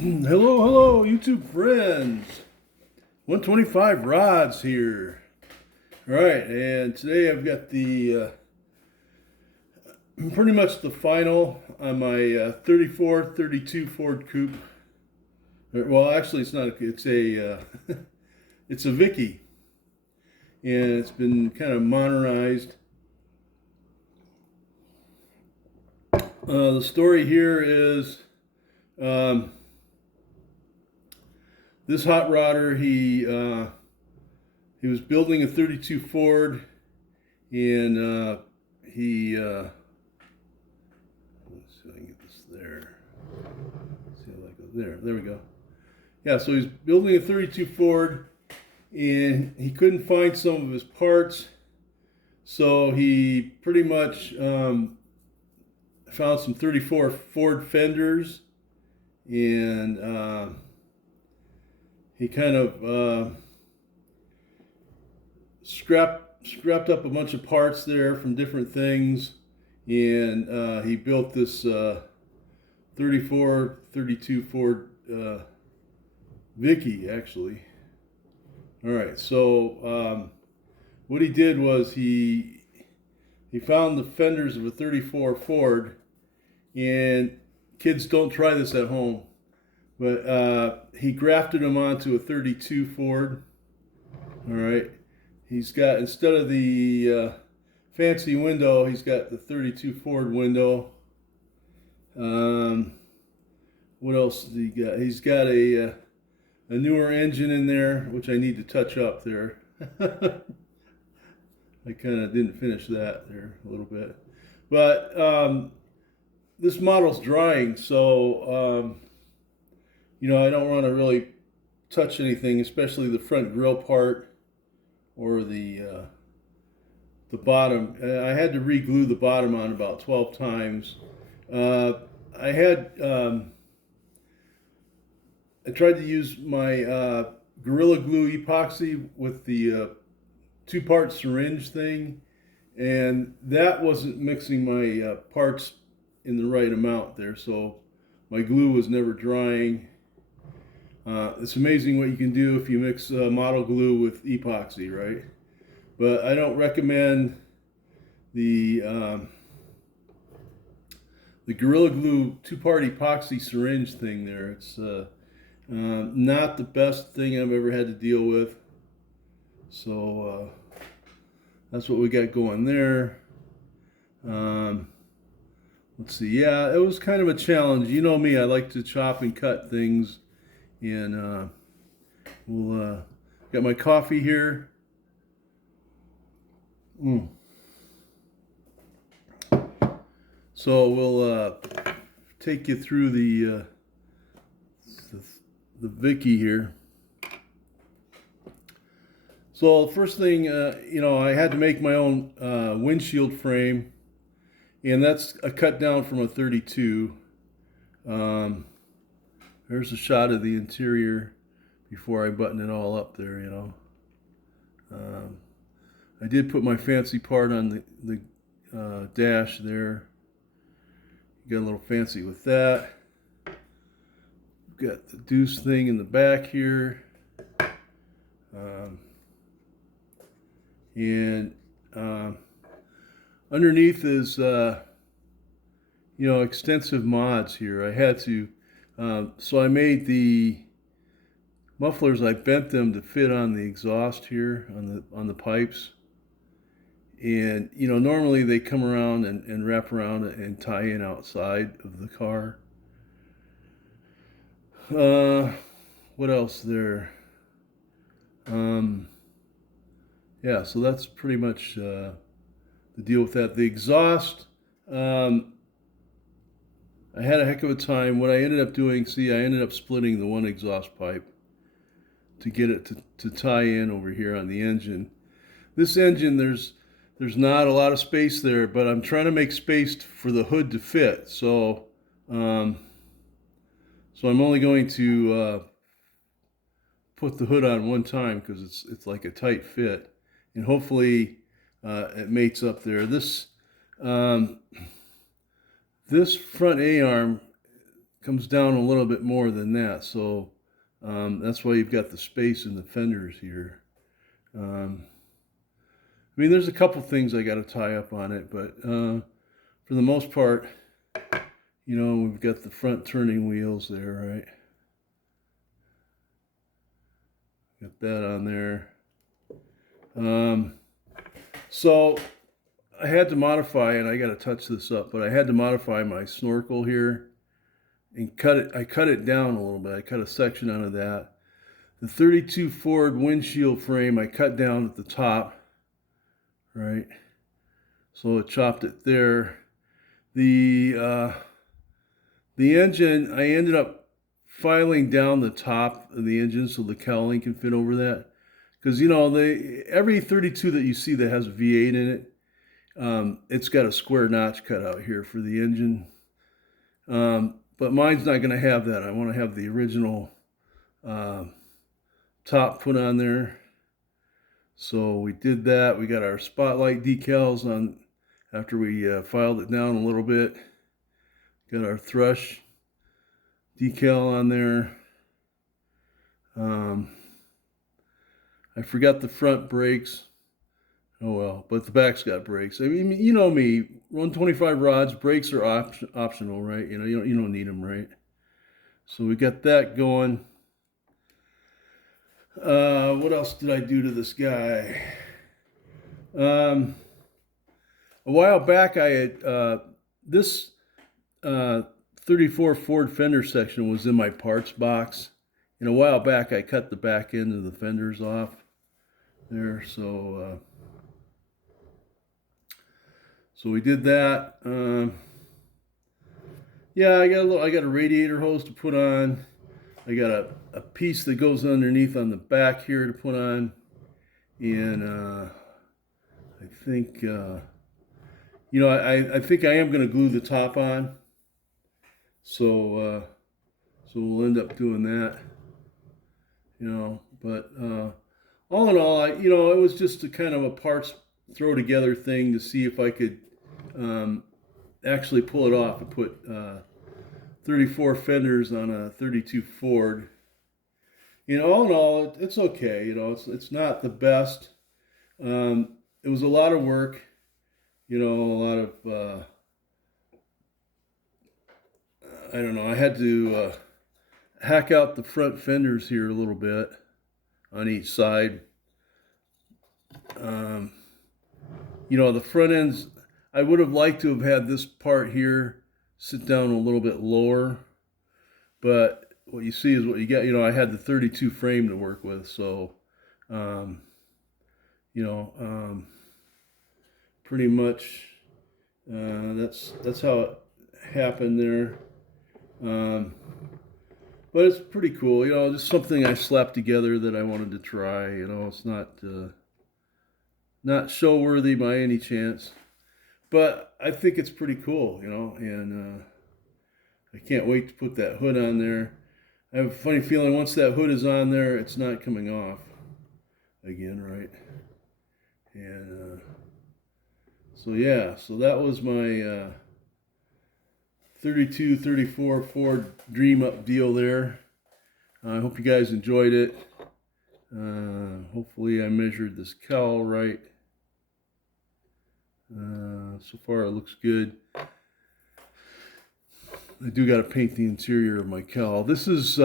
Hello, YouTube friends. 125 rods here. All right, and today I've got the pretty much the final on my 34 32 Ford Coupe. Well, actually, it's not. It's a it's a Vicky, and it's been kind of modernized. The story here is. Um, this hot rodder, he was building a 32 Ford, and he let's see if I can get this there. Let's see how that goes there. There we go. Yeah, so he's building a 32 Ford, and he couldn't find some of his parts, so he pretty much found some 34 Ford fenders, and he kind of scrapped up a bunch of parts there from different things, and he built this 34 32 Ford Vicky, actually. All right, so what he did was he found the fenders of a 34 Ford, and kids, don't try this at home, but he grafted them onto a 32 Ford. All right, he's got, instead of the fancy window, he's got the 32 Ford window. What else did he got? He's got a newer engine in there, which I need to touch up there. I kind of didn't finish that there a little bit. But this model's drying, so I don't want to really touch anything, especially the front grill part or the bottom. I had to re-glue the bottom on about 12 times. I tried to use my Gorilla Glue epoxy with the two-part syringe thing, and that wasn't mixing my parts in the right amount there, so my glue was never drying. It's amazing what you can do if you mix model glue with epoxy, right? But I don't recommend the Gorilla Glue two-part epoxy syringe thing there. It's not the best thing I've ever had to deal with. So that's what we got going there. Let's see. Yeah, it was kind of a challenge. You know me, I like to chop and cut things. And we'll got my coffee here. So we'll take you through the Vicky here. So first thing, I had to make my own windshield frame, and that's a cut down from a 32. There's a shot of the interior before I button it all up there, I did put my fancy part on the dash there. Got a little fancy with that. Got the deuce thing in the back here. And underneath is, extensive mods here. I had to, so I made the mufflers, I bent them to fit on the exhaust here, on the pipes. And, normally they come around and wrap around and tie in outside of the car. What else there? Yeah, so that's pretty much the deal with that. The exhaust, I had a heck of a time. What I ended up doing, I ended up splitting the one exhaust pipe to get it to tie in over here on the engine. This engine, there's not a lot of space there, but I'm trying to make space for the hood to fit. So I'm only going to put the hood on one time because it's like a tight fit, and hopefully it mates up there. This front A-arm comes down a little bit more than that. So that's why you've got the space in the fenders here. I mean, there's a couple things I got to tie up on it, but for the most part, you know, we've got the front turning wheels there, right? Got that on there. So I had to modify, and I got to touch this up, but I had to modify my snorkel here and cut it. I cut it down a little bit. I cut a section out of that. The 32 Ford windshield frame I cut down at the top, right? So I chopped it there. The engine, I ended up filing down the top of the engine so the cowling can fit over that. Because, you know, every 32 that you see that has a V8 in it, it's got a square notch cut out here for the engine. But mine's not going to have that. I want to have the original top put on there. So we did that. We got our spotlight decals on after we filed it down a little bit. Got our Thrush decal on there. I forgot the front brakes. Oh well, but the back's got brakes. I mean, you know me, 125 rods, brakes are optional, right? You know, you don't need them, right? So we got that going. What else did I do to this guy? A while back, I had this 34 Ford fender section was in my parts box. And a while back, I cut the back end of the fenders off there. So we did that. Yeah, I got a radiator hose to put on. I got a piece that goes underneath on the back here to put on. And I think, you know, I think I am going to glue the top on. So we'll end up doing that. You know, but all in all, you know, it was just a kind of a parts throw together thing to see if I could actually pull it off and put 34 fenders on a 32 Ford. You know, all in all, it's okay. You know, it's not the best. It was a lot of work. You know, a lot of I don't know. I had to hack out the front fenders here a little bit on each side. You know, the front ends, I would have liked to have had this part here sit down a little bit lower, but what you see is what you get. You know, I had the 32 frame to work with, so you know, pretty much that's how it happened there. But it's pretty cool, you know, just something I slapped together that I wanted to try. You know, it's not show worthy by any chance, but I think it's pretty cool, you know, and I can't wait to put that hood on there. I have a funny feeling once that hood is on there, it's not coming off again, right? And so yeah, so that was my 32, 34 Ford Dream Up deal there. I hope you guys enjoyed it. Hopefully I measured this cowl right. So far it looks good. I do got to paint the interior of my cowl. This is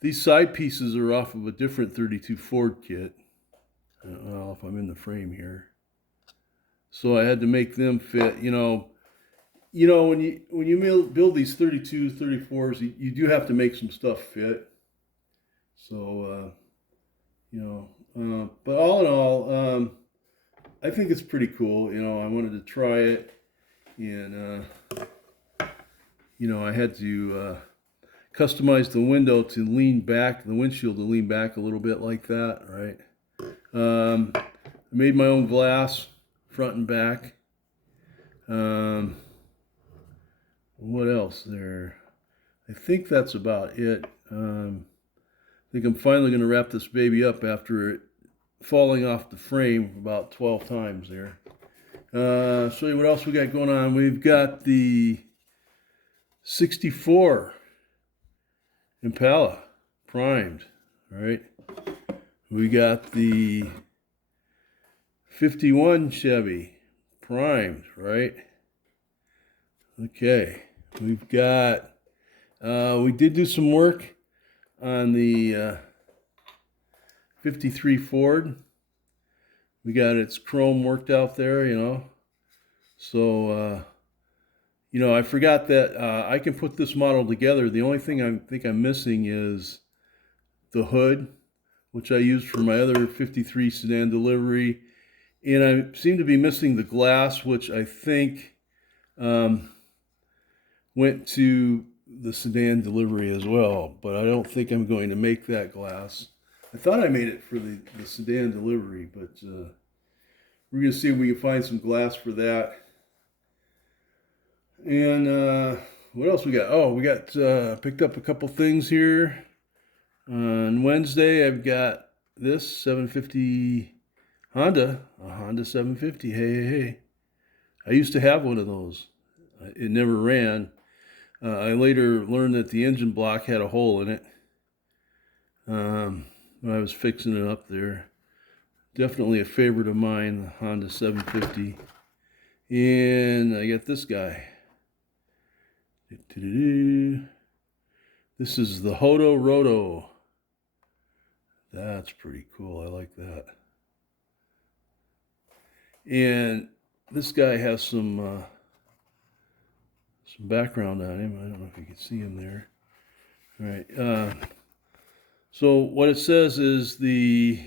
these side pieces are off of a different 32 Ford kit. I don't know if I'm in the frame here. So I had to make them fit. You know, when you build these 32s, 34s, you do have to make some stuff fit. So you know, but all in all, I think it's pretty cool. You know, I wanted to try it, and you know, I had to customize the window to lean back, the windshield to lean back a little bit like that, right? I made my own glass, front and back. What else there? I think that's about it. I think I'm finally going to wrap this baby up after it falling off the frame about 12 times there. Show you what else we got going on. We've got the 64 Impala, primed, right? We got the 51 Chevy, primed, right? Okay, we've got, we did do some work on the 53 Ford. We got its chrome worked out there, you know. So, you know, I forgot that I can put this model together. The only thing I think I'm missing is the hood, which I used for my other 53 sedan delivery. And I seem to be missing the glass, which I think went to the sedan delivery as well. But I don't think I'm going to make that glass. I thought I made it for the sedan delivery, but we're going to see if we can find some glass for that. And what else we got? Oh, we got picked up a couple things here. On Wednesday, I've got this 750 Honda, a Honda 750. Hey. I used to have one of those. It never ran. I later learned that the engine block had a hole in it when I was fixing it up there. Definitely a favorite of mine, the Honda 750. And I got this guy. This is the Hodo Roto. That's pretty cool. I like that. And this guy has some background on him. I don't know if you can see him there. All right. So what it says is the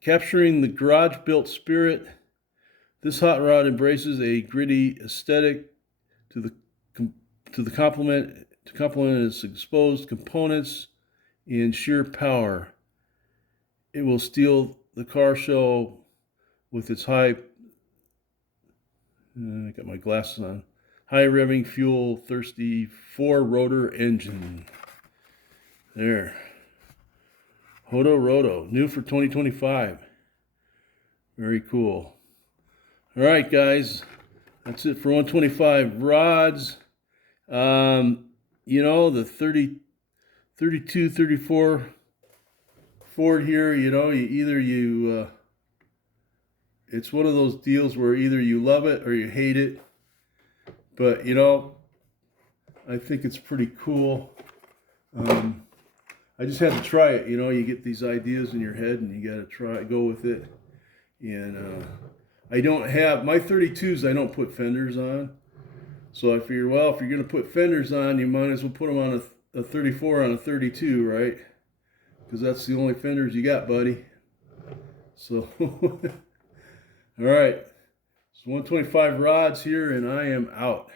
capturing the garage-built spirit. This hot rod embraces a gritty aesthetic to complement its exposed components and sheer power. It will steal the car show with its I got my glasses on. High revving, fuel thirsty 4-rotor engine. There. Hodo Roto, new for 2025. Very cool. All right, guys. That's it for 125 rods. You know, the 32, 34 Ford here, you know, it's one of those deals where either you love it or you hate it. But, you know, I think it's pretty cool. I just had to try it. You know, you get these ideas in your head and you got to go with it. And I don't have, my 32s, I don't put fenders on. So I figured, well, if you're going to put fenders on, you might as well put them on a 34 on a 32, right? Because that's the only fenders you got, buddy. So, all right. So 125 rods here, and I am out.